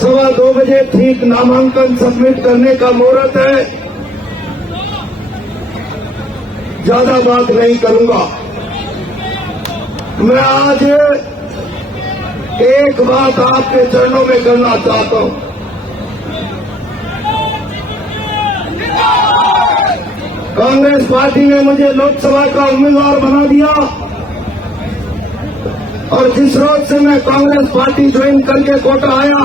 2:15 बजे ठीक नामांकन सबमिट करने का मुहूर्त है। ज्यादा बात नहीं करूंगा। मैं आज एक बात आपके चरणों में करना चाहता हूं। कांग्रेस पार्टी ने मुझे लोकसभा का उम्मीदवार बना दिया और जिस रोज से मैं कांग्रेस पार्टी ज्वाइन करके कोटा आया,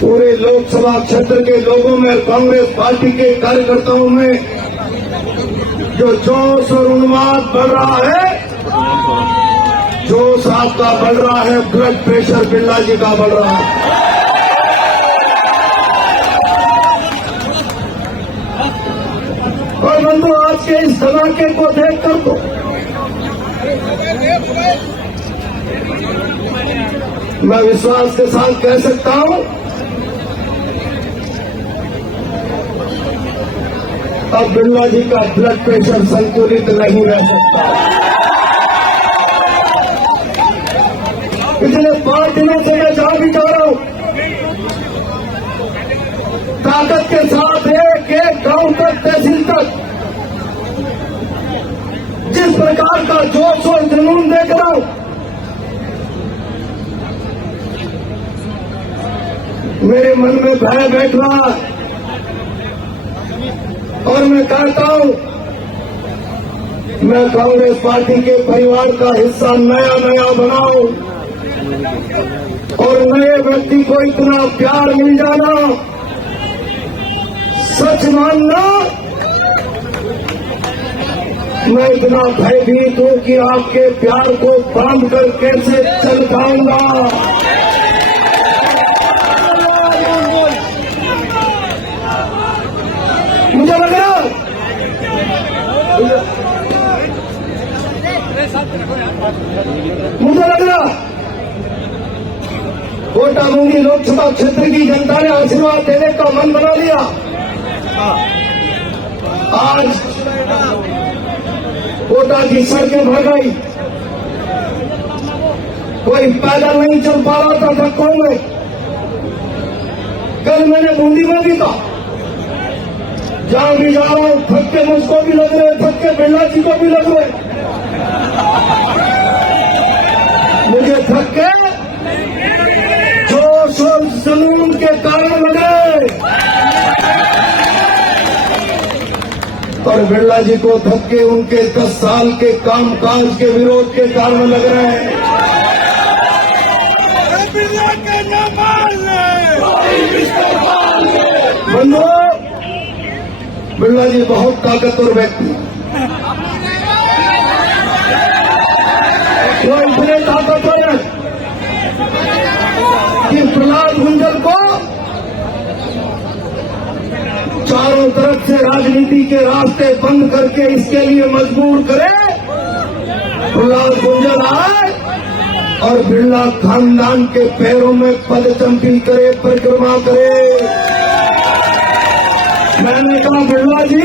पूरे लोकसभा क्षेत्र के लोगों में, कांग्रेस पार्टी के कार्यकर्ताओं में जो जोश और उन्माद बढ़ रहा है, जोश आपका बढ़ रहा है, ब्लड प्रेशर बिरला जी का बढ़ रहा है। और बंधु, आज के इस धमाके को देखकर तो मैं विश्वास के साथ कह सकता हूं, अब बिरला जी का ब्लड प्रेशर संतुलित नहीं रह सकता। पिछले 5 दिनों से मैं जहां भी जा रहा हूं, ताकत के साथ एक एक गांव तक, तहसील तक जिस प्रकार का जोश और जुनून देख रहा हूं, मेरे मन में भय बैठ रहा है। और मैं कहता हूं, मैं कांग्रेस पार्टी के परिवार का हिस्सा नया नया बनाऊं और नए व्यक्ति को इतना प्यार मिल जाना, सच मानना, मैं इतना भयभीत हूं कि आपके प्यार को बांध कर कैसे चल पाऊंगा। मुझे लग रहा कोटा मुंगी लोकसभा क्षेत्र की जनता ने आशीर्वाद देने का मन बना लिया। आज कोटा की सड़कें भर गई, कोई पैदल नहीं चल पा रहा था धक्कों में। कल मैंने बूंदी में भी कहा, जहां भी जा रहा हूं धक्के मुझको भी लग रहे, धक्के बिरला जी को भी लग रहे। मुझे धक्के जोश और जुनून के कारण लगे और बिरला जी को धक्के उनके 10 साल के कामकाज के विरोध के कारण लग रहे हैं। बंधुओं, बिरला जी बहुत ताकतवर व्यक्ति, वो इतने ताकतवर है कि प्रहलाद गुंजर को चारों तरफ से राजनीति के रास्ते बंद करके इसके लिए मजबूर करे। प्रहलाद गुंजर आए और बिरला खानदान के पैरों में पदचंपी करे, परिक्रमा करे। मैंने कहा, बिरला जी,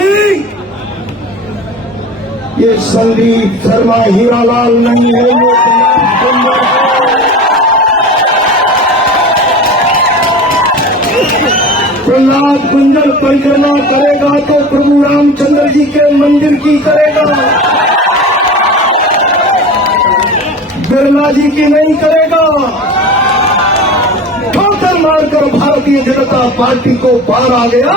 ये संदीप शर्मा हीरालाल नहीं है, ये प्रहलाद गुंजर परिक्रमा करेगा तो प्रभु रामचंद्र जी के मंदिर की करेगा, बिरला जी की नहीं करेगा। ठोकर मारकर भारतीय जनता पार्टी को पार आ गया।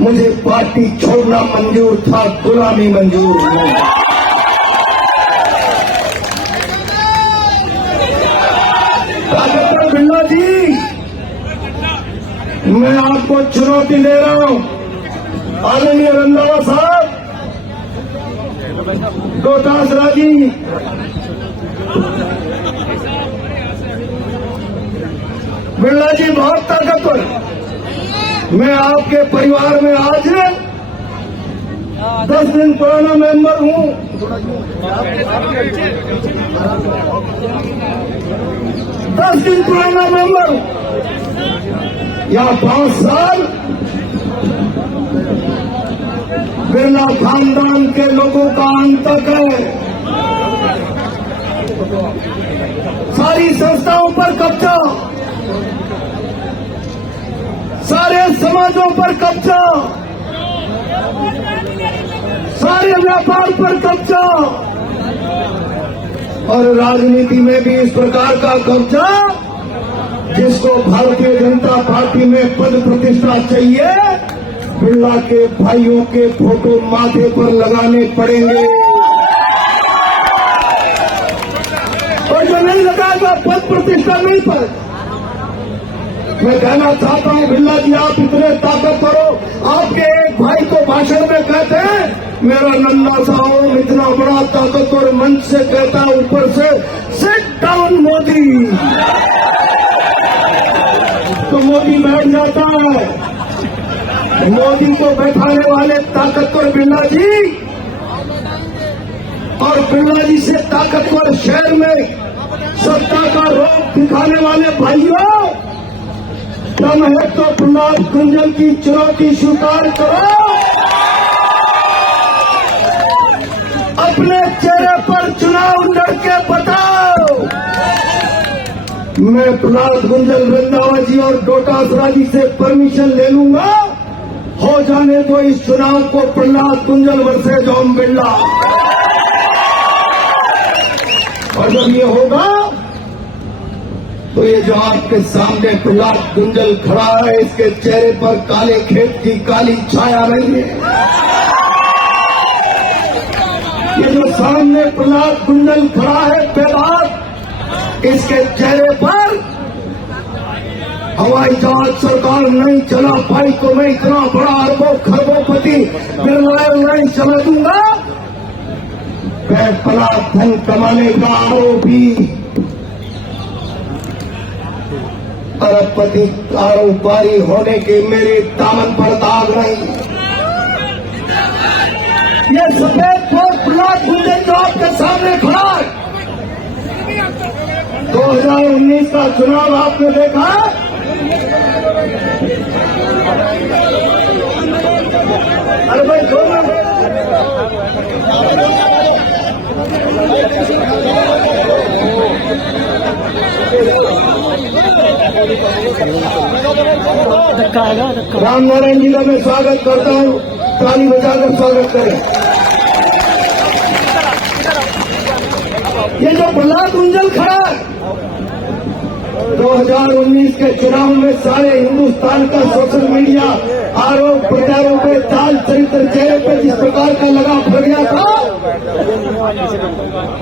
मुझे पार्टी छोड़ना मंजूर था, गुलामी मंजूर नहीं। डॉक्टर बिरला जी, मैं आपको चुनौती दे रहा हूं। आदरणीय रंधावा साहब, डोटासरा जी, बिरला जी बहुत ताकतवर। मैं आपके परिवार में आज 10 दिन पुराना मेंबर हूं। 10 दिन पुराना मेंबर हूं या 5 साल बिरला खानदान के लोगों का अंतक है। सारी संस्थाओं पर कब्जा, सारे समाजों पर कब्जा, सारे व्यापार पर कब्जा और राजनीति में भी इस प्रकार का कब्जा जिसको भारतीय जनता पार्टी में पद प्रतिष्ठा चाहिए, बिरला के भाइयों के फोटो माथे पर लगाने पड़ेंगे। और जो नहीं लगाएगा पद प्रतिष्ठा नहीं पर, मैं कहना चाहता हूं बिरला जी आप इतने ताकतवर हो, आपके एक भाई को भाषण में कहते हैं मेरा नन्ना सा ओम इतना बड़ा ताकतवर मंच से कहता है ऊपर से सिट डाउन मोदी, तो मोदी बैठ जाता है। मोदी को बैठाने वाले ताकतवर बिरला जी और बिरला जी से ताकतवर शहर में सत्ता का रोप दिखाने वाले भाइयों, दम है तो प्रहलाद कुंजल की चुनौती स्वीकार करो, अपने चेहरे पर चुनाव लड़के बताओ। मैं प्रहलाद कुंजल रंधावा जी और डोटासरा जी से परमिशन ले लूंगा, हो जाने दो इस चुनाव को प्रहलाद कुंजल वर्सेज ओम बिरला। और जब ये होगा तो ये जो आपके सामने प्रहलाद कुंजल खड़ा है इसके चेहरे पर काले खेत की काली छाया नहीं है। ये जो सामने प्रहलाद कुंजल खड़ा है बेदाग, इसके चेहरे पर हवाई जहाज सरकार नहीं चला पाई तो मैं इतना बड़ा अरबों खरबोपति बिरला नहीं चला दूंगा। मैं बड़ा धन कमाने का आरोपी अरबपति कारोबारी होने के मेरे दामन पर दाग नहीं। ये सफेद फौज प्रहलाद कुंजल जो आपके सामने खड़ा है, 2019 का चुनाव आपने देखा, अरे भाई दो राम नारायण जी का मैं स्वागत करता हूँ, ताली बजाकर स्वागत करें। ये जो प्रहलाद कुंजल खड़ा है 2019 के चुनाव में सारे हिंदुस्तान का सोशल मीडिया आरोप प्रत्यारोप पे ताल चरित्र चेहरे पे जिस प्रकार का लगा फट गया था,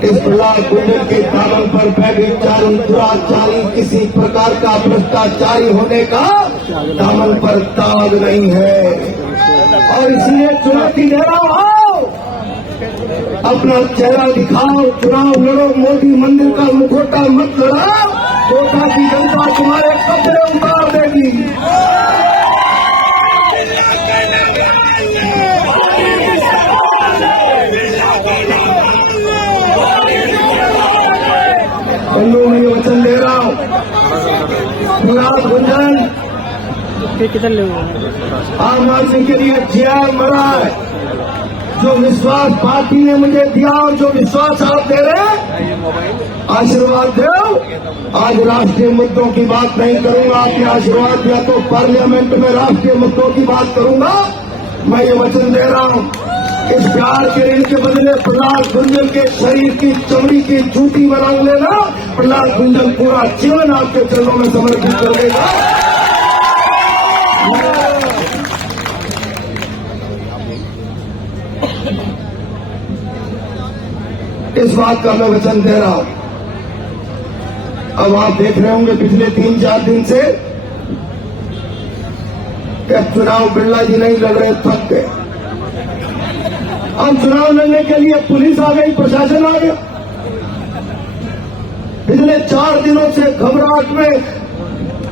इस प्रहलाद कुंजल के दामन पर व्यभिचारी दुराचारी किसी प्रकार का भ्रष्टाचारी होने का दामन पर दाग नहीं है। और इसलिए चुनौती दे रहा हूं, अपना चेहरा दिखाओ, चुनाव लड़ो, मोदी मंदिर का मुखौटा मत लड़ाओ, कोटा की जनता तुम्हारे कपड़े उतार देगी। बंधु मैं ये वचन दे रहा हूं, प्रहलाद कुंजल आम आदमी के लिए जिया मरा है। जो विश्वास पार्टी ने मुझे दिया और जो विश्वास आप दे रहे हैं, आशीर्वाद दो। आज राष्ट्रीय मुद्दों की बात नहीं करूंगा, आपने आशीर्वाद दिया तो पार्लियामेंट में राष्ट्रीय मुद्दों की बात करूंगा। मैं ये वचन दे रहा हूं, इस प्यार के ऋण के बदले प्रहलाद कुंजल के शरीर की चमड़ी की जूती बना लेना, प्रहलाद कुंजल पूरा जीवन आपके चरणों में समर्पित कर देगा। इस बात का मैं वचन दे रहा हूं। अब आप देख रहे होंगे पिछले 3-4 दिन से कि अब चुनाव बिरला जी नहीं लड़ रहे, थक गए। अब चुनाव लड़ने के लिए पुलिस आ गई, प्रशासन आ गया। पिछले 4 दिनों से घबराहट में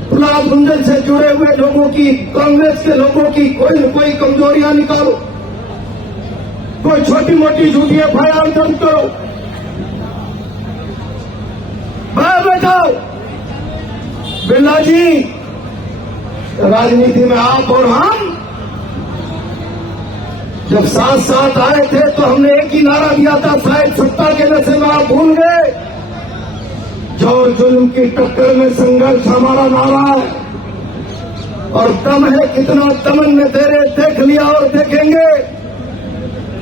प्रहलाद कुंजल से जुड़े हुए लोगों की, कांग्रेस के लोगों की कोई न कोई कमजोरियां निकालो, कोई छोटी मोटी झूठी एफआईआर दर्ज करो, बाहर बैठाओ। बिरला जी, राजनीति में आप और हम जब साथ साथ आए थे तो हमने एक ही नारा दिया था, शायद सत्ता के नशे में आप भूल गए। और जुल्म की टक्कर में संघर्ष हमारा नारा है और दम है कितना दमन में तेरे देख लिया और देखेंगे।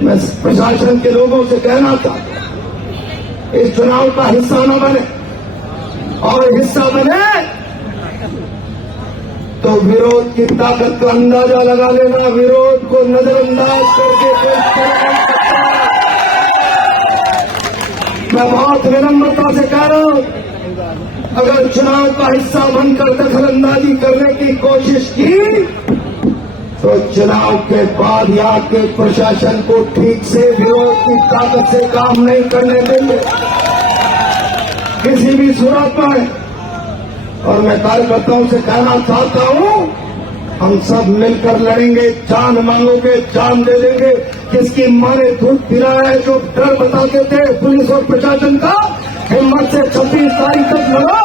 मैं प्रशासन के लोगों से कहना चाहता हूं इस चुनाव का हिस्सा न बने और हिस्सा बने तो विरोध की ताकत का अंदाजा लगा लेना। विरोध को नजरअंदाज करके कोई चुनाव नहीं सकता। मैं बहुत विनम्रता से कह रहा हूं अगर चुनाव का हिस्सा बनकर दखलंदाजी करने की कोशिश की तो चुनाव के बाद यहाँ के प्रशासन को ठीक से विरोध की ताकत से काम नहीं करने देंगे किसी भी सूरत में। और मैं कार्यकर्ताओं से कहना चाहता हूं हम सब मिलकर लड़ेंगे, जान मांगोगे जान दे देंगे। किसकी मां ने दूध पिलाया है जो डर बताते थे पुलिस और प्रशासन का, हिम्मत से 26 तारीख तक लड़ो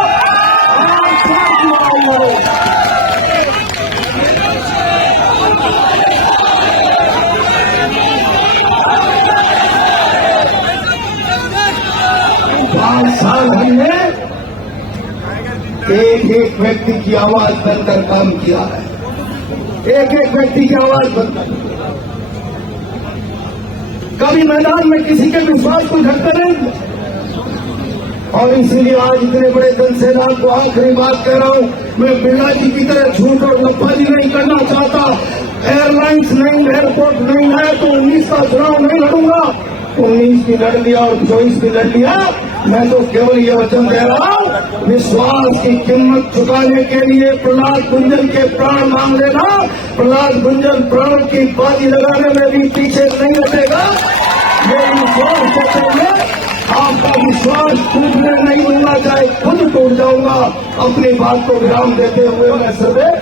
और लड़ो। 5 साल हमने एक व्यक्ति की आवाज बनकर काम किया है, एक व्यक्ति की आवाज बनकर। कभी मैदान में किसी के विश्वास को झटका नहीं और इसीलिए आज इतने बड़े जनसेना को आखिरी बात कह रहा हूं, मैं बिरला जी की तरह झूठ और लफाजी नहीं करना चाहता। एयरलाइंस नहीं, एयरपोर्ट नहीं है तो 19 का चुनाव नहीं लड़ूंगा। 19 की लड़ लिया और 24 की लड़ लिया। मैं तो केवल ये वचन दे रहा हूं विश्वास की कीमत चुकाने के लिए प्रहलाद गुंजन के प्राण मांग लेना। प्रहलाद गुंजन प्राण की बाजी लगाने में भी पीछे नहीं हटेगा। ये विश्वास देते हुए आपका विश्वास टूटने नहीं दूंगा, चाहे खुद टूट जाऊंगा। अपनी बात को विराम देते हुए मैं सदैव